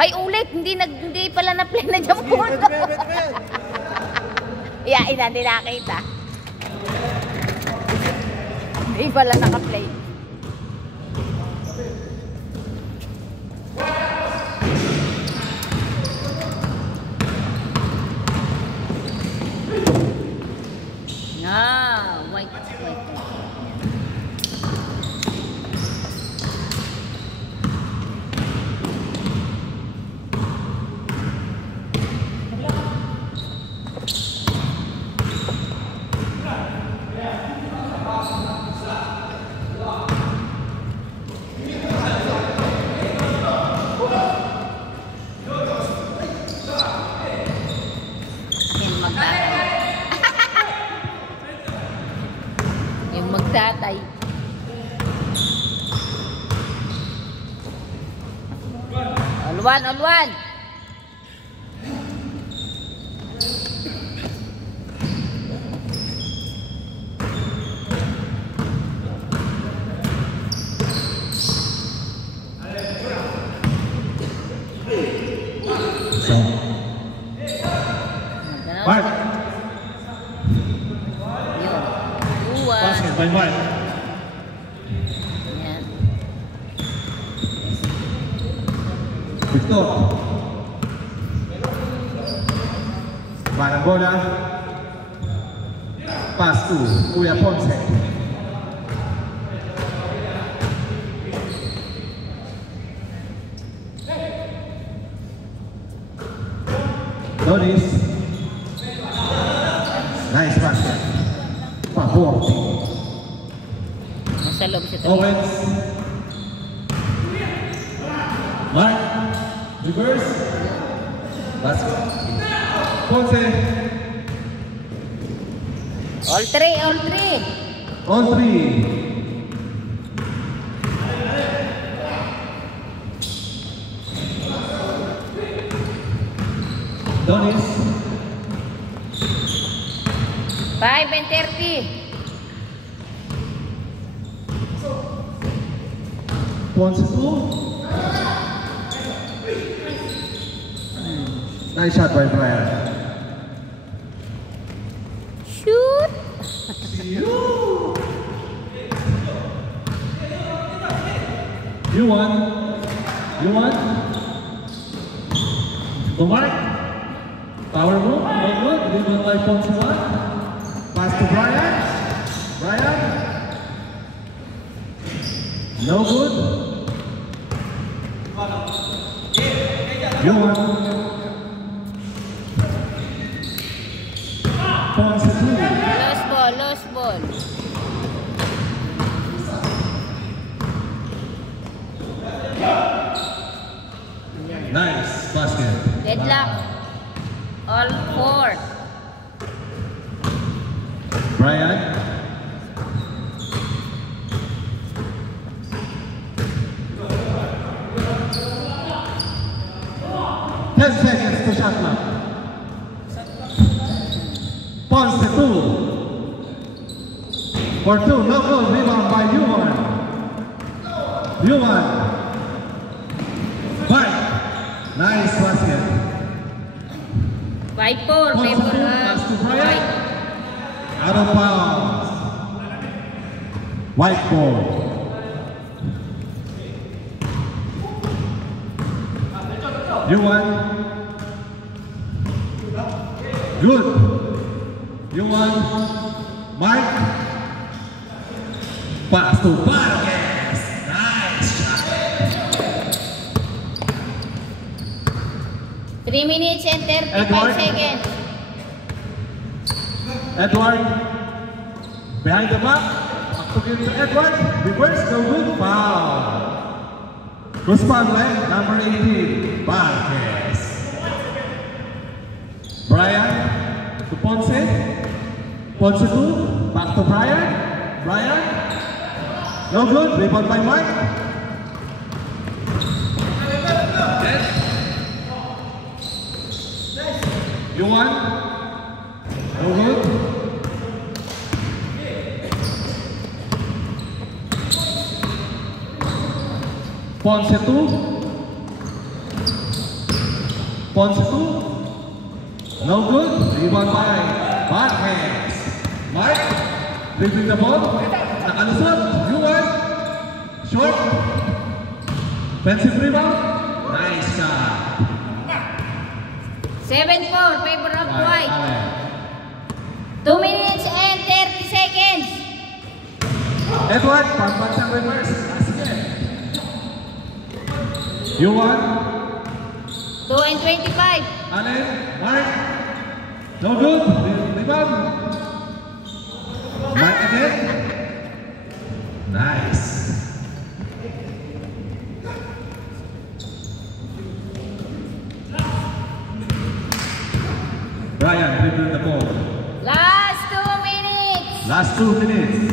Ay, ulit. Hindi pala na-play na dyan po. Iyain na, hindi nakita. Hindi pala naka-play. White. Yung magtatay. All one. Mark. Basket by Mark. Yan. Victor. Parang bola. Pass to Kuya Ponce. Donis. Nice basket. Pa-40. Nasa loob siya tabi. Owens. Mark. Reverse. Basket. Ponce. All three. All three. Donis. 5 and 30. Ponce 2. Nice shot by Brian. Shoot. You won. Go Mark. Power move. No good. Rebound by Ponce 1. Pass to Brian. No good. You won. Ponce 2. Lost ball. Nice basket. Deadlock. All 4. Brian. Ten seconds to shot clock. Ponce 2. For 2, no goal, rebound by Yuan. Five. Nice basket. 5-4. Pass to Brian. Out of bounds. White ball. Yuan. Good. Yuan. Mike. Pass to Vargas. Nice shot. 3 minutes and 35 Edward. seconds. Edward. Behind the back. Back to give to Edward. Reverse, no good. Foul. Guzman left, number 18. Vargas. Brian. To Ponce. Ponce 2. Back to Brian. No good. Rebound by Mike. Yuan. No good. Ponce 2. Ponce 2. No good. Rebound by Marquez. Mark. Dribbling the ball. Nakalusot. Yuan. Short. Offensive rebound. Nice shot. 7-4, favor of White. Allen. 2 minutes and 30 seconds. Edward, pagbansang reverse. Sige. Yuan. 2 and 25. Allen. Mark. No good. Rebound. Mark again. Nice. Brian, dribbling the ball. Last 2 minutes. Last 2 minutes.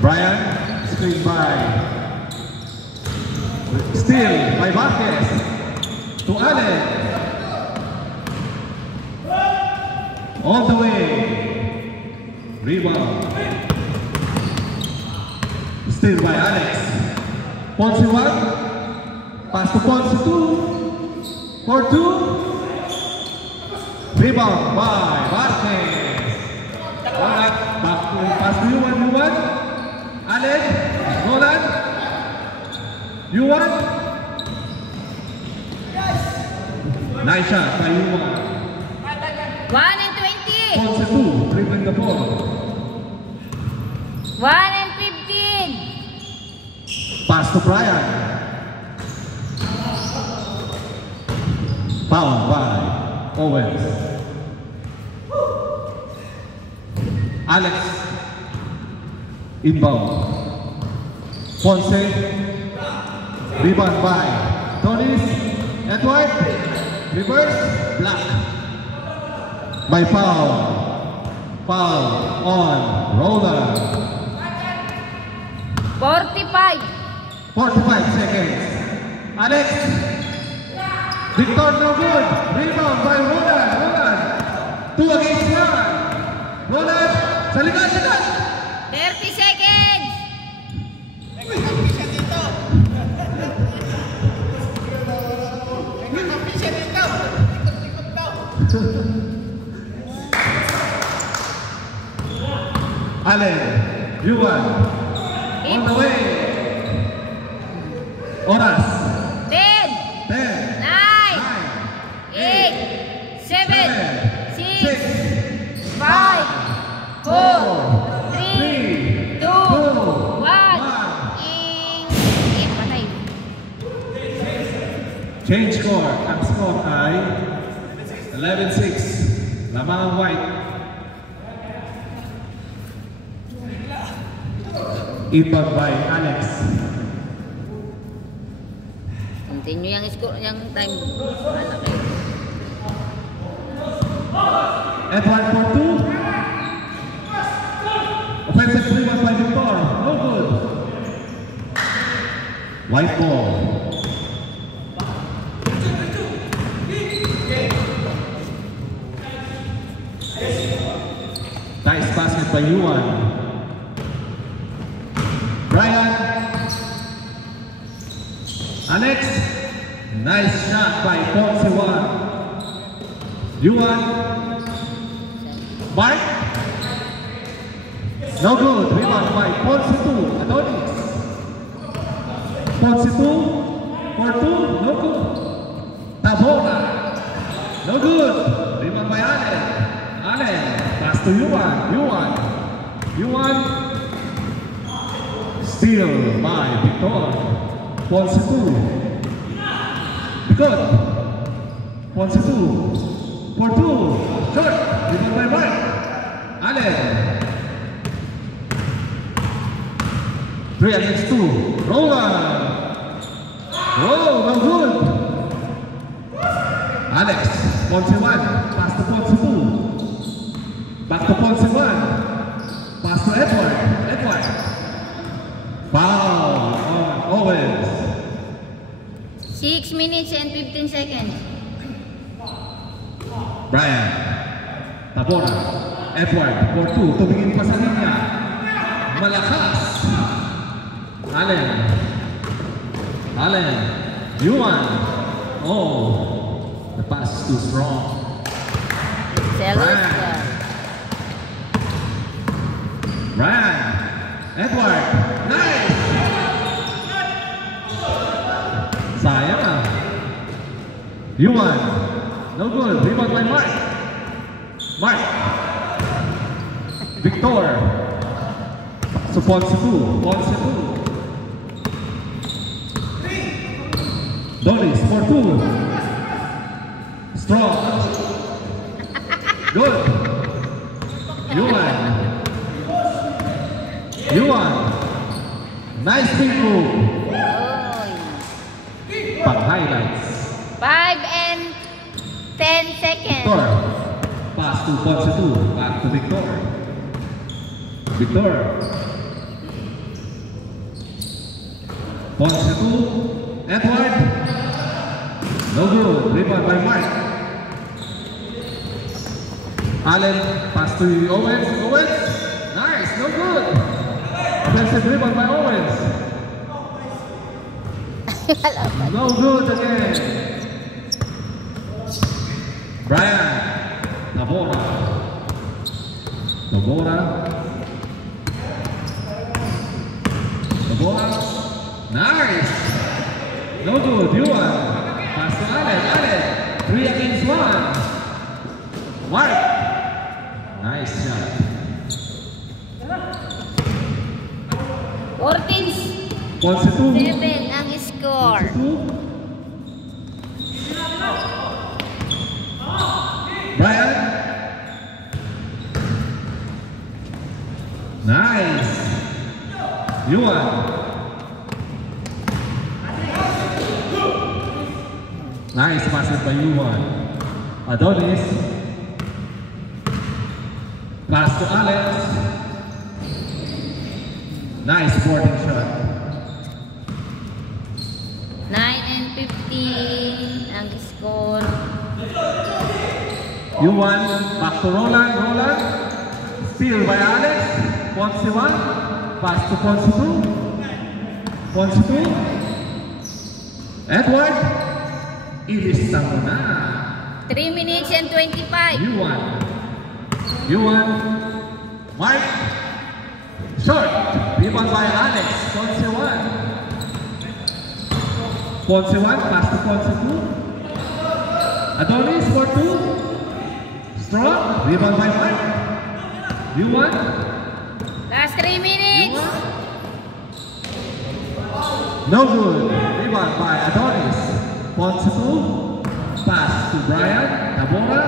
Brian, screen by. Steal by Marquez. To Allen. All the way. Rebound. Steal by Alex. Ponce 1. Pass to Ponce 2. For 2. Rebound by Marquez. Alright, back to pass to Yuan. Allen, Roland. Yuan. Nice shot by Yuan. 1 and 20. Ponce 2, dribbling the ball. 1 and 15. Pass to Brian. Foul by Owens. Alex. Inbound. Ponce. Rebound by Tonis. Edward. Reverse. Black. By foul. Foul on Roland. 45. 45 seconds. Alex. Victor, no good. Rebound by Roland. Roland. 2 against 1. Roland. Sa likod. 30 seconds. Allen. Yuan. On the way. Oras. 10, 10. 9, 8, 7, 6, 5, 4, 3, 2, 1. Patay. Change score. Ang score ay 11-6. Lamang ang White. Inbound by Alex. Continue yung score, yung time. Ano kayo? Edward for 2. Offensive rebound by Victor. No good. White ball. Nice basket by Yuan. Brian. Alex. Nice shot by Ponce 1. Yuan. Mark. No good. Rebound by Ponce 2. Adonis. Ponce 2. For 2. No good. Tabora. No good. Rebound by Allen. Allen. Pass to Yuan. Yuan. Steal by Victor. Ponce 2. Good. Ponce 2. For 2. Short. Rebound by Mark. Allen. 3 against 2. Roland. Oh, no good. Alex. Ponce 1. Pass to Ponce 2. Back to Ponce 1. Pass to Edward. Foul on Owens. 6 minutes and 15 seconds. Brian. Tabora. Edward. For 2. Tumingin pa sa linya. Malakas. Allen. Yuan. Oh, the pass is too strong. Celos. Ryan. Edward. Nice. Sayang ah. Yuan. No good. Rebound by Mark. Mark. Victor. So Ponce 2. Ponce 2. Doris for 2. Strong. Good. Yuan. Yuan. Nice big move. Pang highlights. 5 and 10 seconds. Victor. Pass to Ponce 2. Back to Victor. Victor. Ponce 2. Edward. No good. Rebound by Mark. Allen. Pass to Owens. Owens. Nice. No good. Offensive rebound by Owens. No good again. Brian. Nabora. Nabora. Nabora. Nice. No good. Yuan. Pass to Allen. Allen. 3 against 1. Mark. Nice shot. 14 Ponce 2. 7 ang score. Brian. Nice. Yuan. Nice passes by Yuan. Adonis. Pass to Alex. Nice boarding shot. 9 and 15 ang score. Yuan. Back to Roland. Roland. Steal by Alex. Ponce 1. Pass to Ponce 2. Ponce 2. Edward. Ilista mo na. 3 minutes and 25. Yuan. Yuan. Mark. Short. Rebound by Alex. Ponce 1. Ponce 1. Pass to Ponce 2. Adonis for 2. Strong. Rebound by Mark. Yuan. Last 3 minutes. Yuan. No good. Rebound by Adonis. Ponce 2. Pass to Brian. Nabora.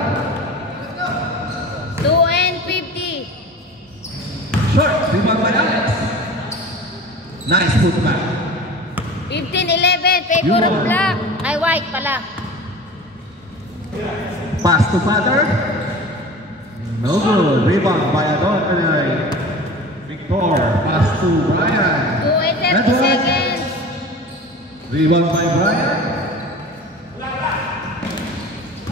2 and 50. Short. Rebound by Alex. Nice putback. 15-11. Favor of black. Ay, white pala. Pass to Father. No good. Rebound by Adonis. Victor. Pass to Brian. 2 and 30 Edward. seconds. Rebound by Brian.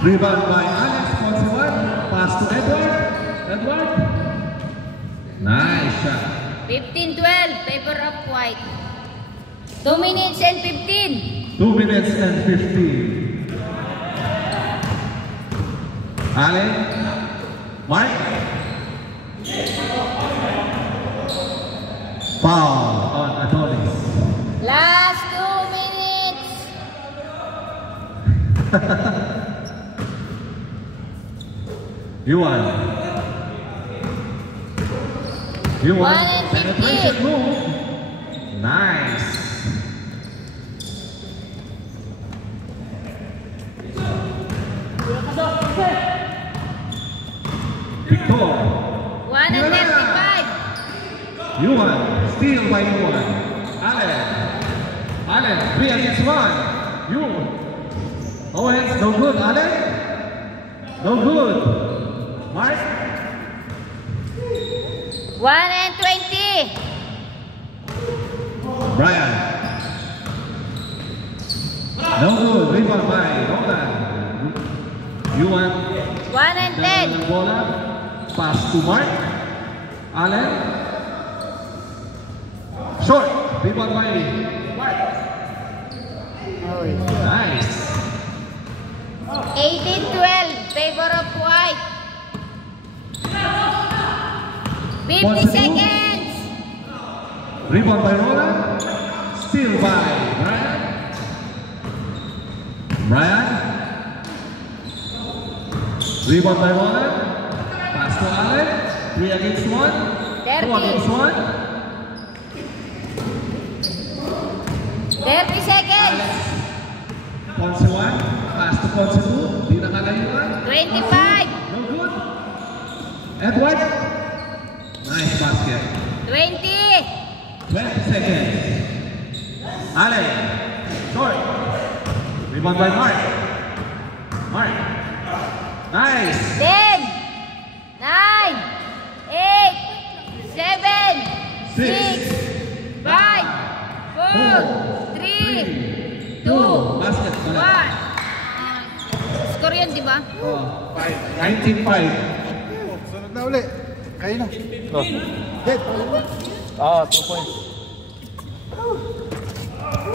Rebound by Alex. Ponce 1. Pass to Edward. Edward. Nice shot. 15-12. Favor of white. 2 minutes and 15. 2 minutes and 15. Allen. Mark. Foul on Adonis. Last 2 minutes. Yuan. Yuan. 1 and 15. Penetration move. Nice. Victor. 1 and 35. Yuan. Steal by Yuan. Allen. Allen. 3 against 1. Yuan. Owens. No good. Allen. No good. Mark. 1 and 20. Brian. No good. Rebound by Roland. Yuan. 1 and 10. Bola. Pass to Mark. Allen. Short. Rebound by Mark. Oh, Nice. 20 seconds. Rebound by Roland. Steal by Brian. Brian. Rebound by Roland. Pass to Allen. 3 against 1. 2 against 1. 30 seconds. Ponce 1. Pass to Ponce 2. Di nakalayuan. 25. No good. Edward. Nice basket. 20. 20 seconds. Allen. Short. Rebound by Mark. Mark. Nice. 10, 9, 8, 7, 6, 5, 4, 3, 2, Basket. 1. Score yun, di ba? 19-5. Sunod na uli. Kayo na. Oh. Dead. 2 points.